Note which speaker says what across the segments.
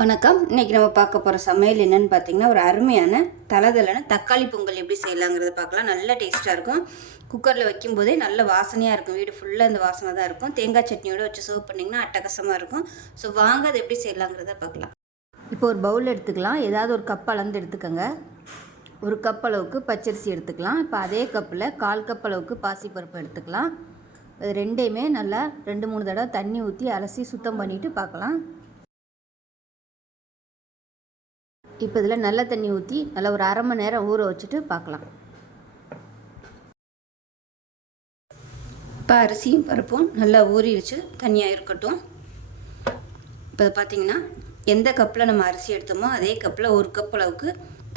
Speaker 1: வணக்கம். இன்னைக்கு நம்ம பார்க்க போகிற சமையல் என்னென்னு பார்த்தீங்கன்னா ஒரு அருமையான தலதலான தக்காளி பொங்கல் எப்படி செய்யலாங்கிறத பார்க்கலாம். நல்ல டேஸ்ட்டாக இருக்கும். குக்கரில் வைக்கும்போதே நல்ல வாசனையாக இருக்கும். வீடு ஃபுல்லாக இந்த வாசனை தான் இருக்கும். தேங்காய் சட்னியோடு வச்சு சர்வ் பண்ணிங்கன்னா அட்டகாசமாக இருக்கும். ஸோ வாங்க அதை எப்படி செய்யலாங்கிறத பார்க்கலாம். இப்போ ஒரு பவுல் எடுத்துக்கலாம். ஏதாவது ஒரு கப் அளந்து எடுத்துக்கோங்க. ஒரு கப் அளவுக்கு பச்சரிசி எடுத்துக்கலாம். இப்போ அதே கப்பில் கால் கப் அளவுக்கு பாசிப்பருப்பு எடுத்துக்கலாம். இது ரெண்டையுமே நல்லா ரெண்டு மூணு தடவை தண்ணி ஊற்றி அலசி சுத்தம் பண்ணிவிட்டு பார்க்கலாம். இப்போ இதில் நல்ல தண்ணி ஊற்றி நல்லா ஒரு அரை மணி நேரம் ஊற வச்சுட்டு பார்க்கலாம். இப்போ அரிசியும் பருப்பும் நல்லா ஊறிடுச்சு. தனியாக இருக்கட்டும். இப்போ பார்த்தீங்கன்னா எந்த கப்பில் நம்ம அரிசி எடுத்தோமோ அதே கப்பில் ஒரு கப் அளவுக்கு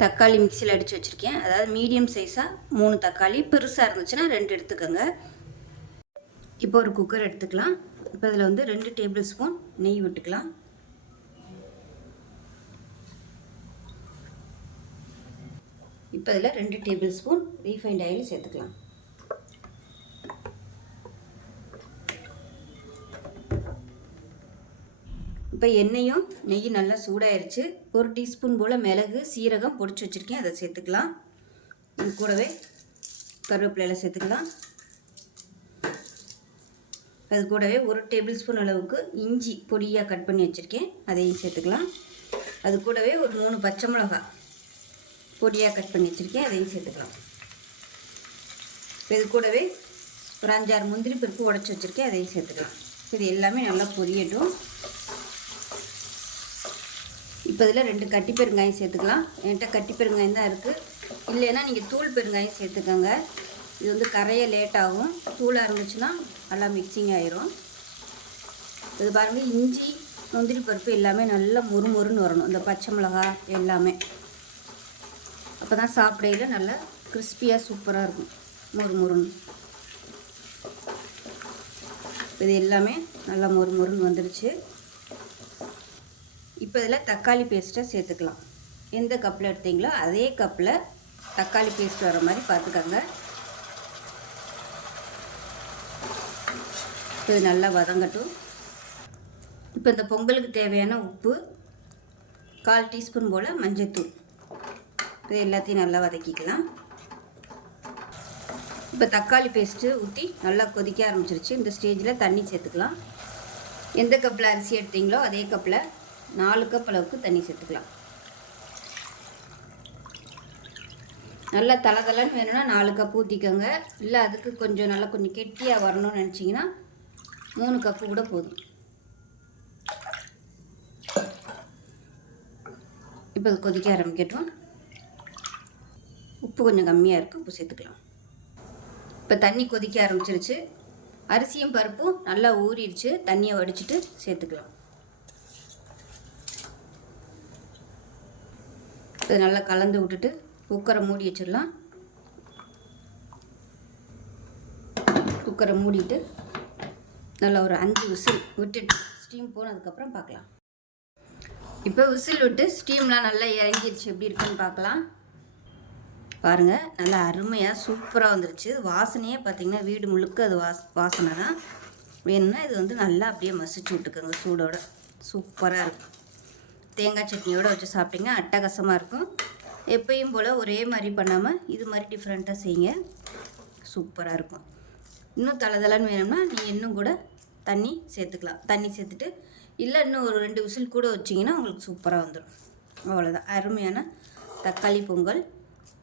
Speaker 1: தக்காளி மிக்சியில் அடித்து வச்சுருக்கேன். அதாவது மீடியம் சைஸாக மூணு தக்காளி. பெருசாக இருந்துச்சுன்னா ரெண்டு எடுத்துக்கோங்க. இப்போ ஒரு குக்கர் எடுத்துக்கலாம். இப்போ இதில் வந்து ரெண்டு டேபிள் ஸ்பூன் நெய் விட்டுக்கலாம். இப்போ இதில் ரெண்டு டேபிள் ஸ்பூன் ரீஃபைண்ட் ஆயில் சேர்த்துக்கலாம். இப்போ எண்ணெயும் நெய் நல்லா சூடாயிருச்சு. ஒரு டீஸ்பூன் போல் மிளகு சீரகம் பொடிச்சு வச்சுருக்கேன். அதை சேர்த்துக்கலாம். இது கூடவே கருவேப்பிலையில் சேர்த்துக்கலாம். அது கூடவே ஒரு டேபிள் ஸ்பூன் அளவுக்கு இஞ்சி பொடியாக கட் பண்ணி வச்சுருக்கேன். அதையும் சேர்த்துக்கலாம். அது கூடவே ஒரு மூணு பச்சை மிளகாய். பொடியாக கட் பண்ணி வச்சுருக்கேன் அதையும் சேர்த்துக்கலாம். இது கூடவே ஒரு அஞ்சாறு முந்திரி பருப்பு உடச்சி வச்சுருக்கேன் அதையும் சேர்த்துக்கலாம். இது எல்லாமே நல்லா பொரியட்டும். இப்போ இதில் ரெண்டு கட்டி பெருங்காயம் சேர்த்துக்கலாம். என்கிட்ட கட்டி பெருங்காயம் தான் இருக்குது இல்லைன்னா நீங்கள் தூள் பெருங்காயம் சேர்த்துக்கோங்க. இது வந்து கரைய லேட் ஆகும். தூளாக இருந்துச்சுன்னா நல்லா மிக்சிங் ஆயிரும். இது பாருங்கள் இஞ்சி முந்திரி பருப்பு எல்லாமே நல்லா முறுமுறுன்னு வரணும். இந்த பச்சை மிளகாய் எல்லாமே. அப்போ தான் சாப்பிடையில நல்லா கிறிஸ்பியாக சூப்பராக இருக்கும். மொறு மொறுன்னு. இது எல்லாமே நல்லா மொறு மொறுன்னு வந்துடுச்சு இப்போ இதில் தக்காளி பேஸ்ட்டை சேர்த்துக்கலாம். எந்த கப்பில் எடுத்தீங்களோ அதே கப்பில் தக்காளி பேஸ்ட் வர மாதிரி பார்த்துக்கோங்க. இது நல்லா வதங்கட்டும். இப்போ இந்த பொங்கலுக்கு தேவையான உப்பு கால் டீஸ்பூன் போல் மஞ்சள்தூள் இது எல்லாத்தையும் நல்லா வதக்கிக்கலாம். இப்போ தக்காளி பேஸ்ட்டு ஊற்றி நல்லா கொதிக்க ஆரம்பிச்சிருச்சு. இந்த ஸ்டேஜில் தண்ணி சேர்த்துக்கலாம். எந்த கப்பில் அரிசி எடுத்தீங்களோ அதே கப்பில் நாலு கப் அளவுக்கு தண்ணி சேர்த்துக்கலாம். நல்லா தலதலன்னு வேணும்னா நாலு கப் ஊற்றிக்கோங்க இல்லை அதுக்கு கொஞ்சம் நல்லா கொஞ்சம் கெட்டியாக வரணும்னு நினச்சிங்கன்னா மூணு கப்பு கூட போதும். இப்போ கொதிக்க ஆரம்பிக்கட்டும். உப்பு கொஞ்சம் கம்மியாக இருக்குது உப்பு சேர்த்துக்கலாம். இப்போ தண்ணி கொதிக்க ஆரம்பிச்சிருச்சு. அரிசியும் பருப்பும் நல்லா ஊறிடுச்சு. தண்ணியை வடிச்சிட்டு சேர்த்துக்கலாம். இது நல்லா கலந்து விட்டுட்டு குக்கரை மூடி வச்சிடலாம். குக்கரை மூடிட்டு நல்லா ஒரு அஞ்சு விசில் விட்டுட்டு ஸ்டீம் போனதுக்கப்புறம் பார்க்கலாம். இப்போ விசில் விட்டு ஸ்டீம்லாம் நல்லா இறங்கிடுச்சு எப்படி இருக்குன்னு பார்க்கலாம். பாருங்கள் நல்லா அருமையாக சூப்பராக வந்துருச்சு. வாசனையே பார்த்திங்கன்னா வீடு முழுக்க அது வாஸ் வாசனை தான். வேணும்னா இது வந்து நல்லா அப்படியே மசிச்சு விட்டுக்கோங்க சூடோட. சூப்பராக இருக்கும். தேங்காய் சட்னியோடு வச்சு சாப்பிட்டிங்கன்னா அட்டகாசமாக இருக்கும். எப்பயும் போல் ஒரே மாதிரி பண்ணாமல் இது மாதிரி டிஃப்ரெண்ட்டாக செய்யுங்க. சூப்பராக இருக்கும். இன்னும் தளதளன்னு வேணும்னா நீங்கள் இன்னும் கூட தண்ணி சேர்த்துக்கலாம். தண்ணி சேர்த்துட்டு இல்லை இன்னும் ஒரு ரெண்டு விசில் கூட வச்சிங்கன்னா உங்களுக்கு சூப்பராக வந்துடும் அவ்வளோதான் அருமையான தக்காளி பொங்கல்.